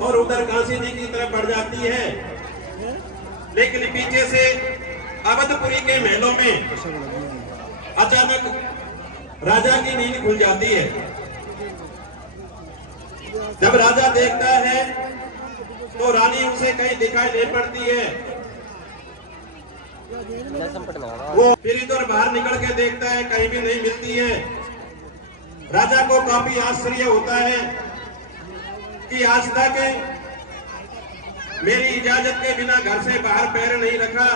और उधर काशी जी की तरफ बढ़ जाती है, लेकिन पीछे से अवधपुरी के महलों में अचानक राजा की नींद खुल जाती है। जब राजा देखता है तो रानी उसे कहीं दिखाई नहीं पड़ती है। वो फिर इधर बाहर निकल के देखता है, कहीं भी नहीं मिलती है। राजा को काफी आश्चर्य होता है कि आज तक मेरी इजाजत के बिना घर से बाहर पैर नहीं रखा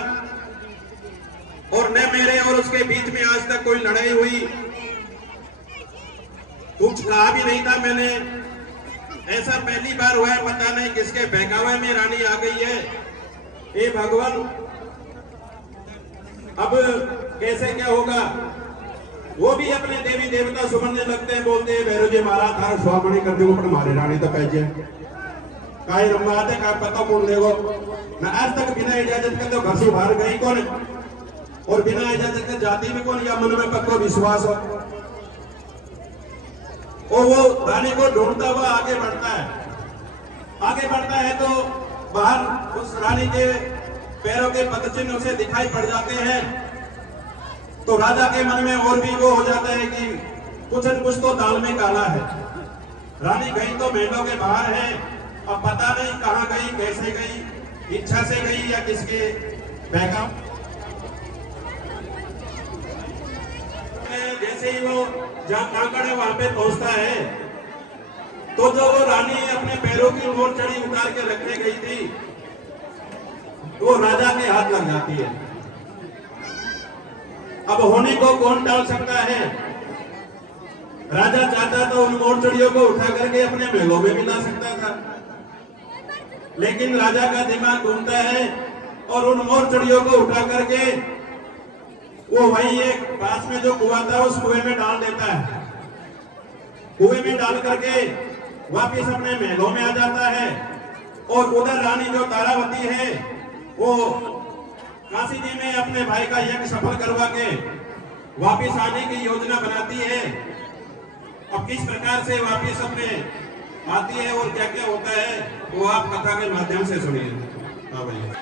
और न मेरे और उसके बीच में आज तक कोई लड़ाई हुई, कुछ कहा भी नहीं था मैंने। ऐसा पहली बार हुआ है, पता नहीं किसके बहकावे में रानी आ गई है। हे भगवान, अब कैसे क्या होगा। वो भी अपने देवी देवता सुमरने लगते हैं, बोलते हैं भैरव जी मारा था स्वामणी कर दो पर मारे रानी तो कह काई रंबाते का पता बोल देगो ना। आज तक बिना इजाजत के तो घर से बाहर गई कौन, और बिना इजाजत के जाती भी कौन, या मन में पक्का विश्वास हो। और वो रानी को ढूंढता हुआ आगे बढ़ता है। आगे बढ़ता है तो बाहर उस रानी के पैरों के पदचिन्ह उसे दिखाई पड़ जाते हैं। तो राजा के मन में और भी वो हो जाता है कि कुछ न कुछ तो दाल में काला है। रानी गई तो महलों के बाहर है, अब पता नहीं कहां गई, कैसे गई, इच्छा से गई या किसके बहकाव। जैसे ही वो जहां कांकड़ है वहां पे पहुंचता है तो जो वो रानी अपने पैरों की ओर चढ़ी उतार के रखने गई थी वो राजा के हाथ लग जाती है। अब होने को कौन टाल सकता है। राजा चाहता तो उन मोरचड़ियों को उठा करके अपने महलों में मिला सकता था, लेकिन राजा का दिमाग घूमता है और उन मोरचड़ियों को उठा करके वो वही एक पास में जो कुआं था उस कुएं में डाल देता है। कुएं में डाल करके वापिस अपने महलों में आ जाता है। और उधर रानी जो तारावती है वो काशी जी में अपने भाई का यज्ञ सफल करवा के वापिस आने की योजना बनाती है। अब किस प्रकार से वापिस अपने आती है और क्या क्या होता है वो आप कथा के माध्यम से सुनिए। हाँ भैया।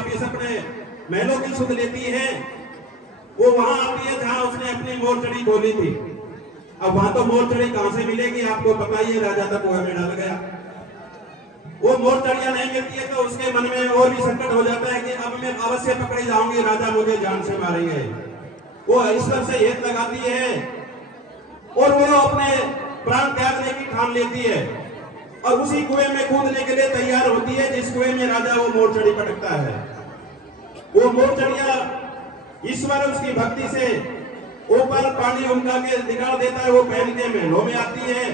वापिस अपने महलों की सुध लेती है, वो वहां आती है जहां उसने अपनी मोरचड़ी खोली थी। अब वहां तो मोरचड़ी कहां से मिलेगी, आपको पता ही है, राजा तक कुएं में डाल गया। वो मोरचड़ियां नहीं मिलती है तो उसके मन में और भी संकट हो जाता है कि अब मैं अवश्य पकड़ी जाऊंगी, राजा मुझे जान से मारेंगे। वो ईश्वर से हेत लगाती है और वो अपने प्राण त्यागने की ठान लेती है और उसी कुएं में कूदने के लिए तैयार होती है जिस कुएं में राजा वो मोरचड़ी पटकता है। वो मोरचड़िया ईश्वर उसकी भक्ति से ऊपर पानी उनका के दिखा देता है, वो पहन के महलों में आती है।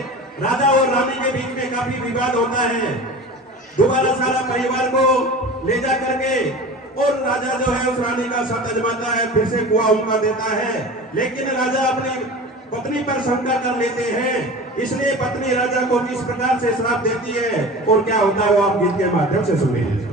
राजा और रानी के बीच में काफी विवाद होता है, दोबारा सारा परिवार को ले जा करके और राजा जो है उस रानी का साथ अजमाता है, फिर से कुआं उनका देता है। लेकिन राजा अपनी पत्नी पर शंका कर लेते हैं, इसलिए पत्नी राजा को किस प्रकार से श्राप देती है और क्या होता है वो आप गीत के माध्यम से सुनिए।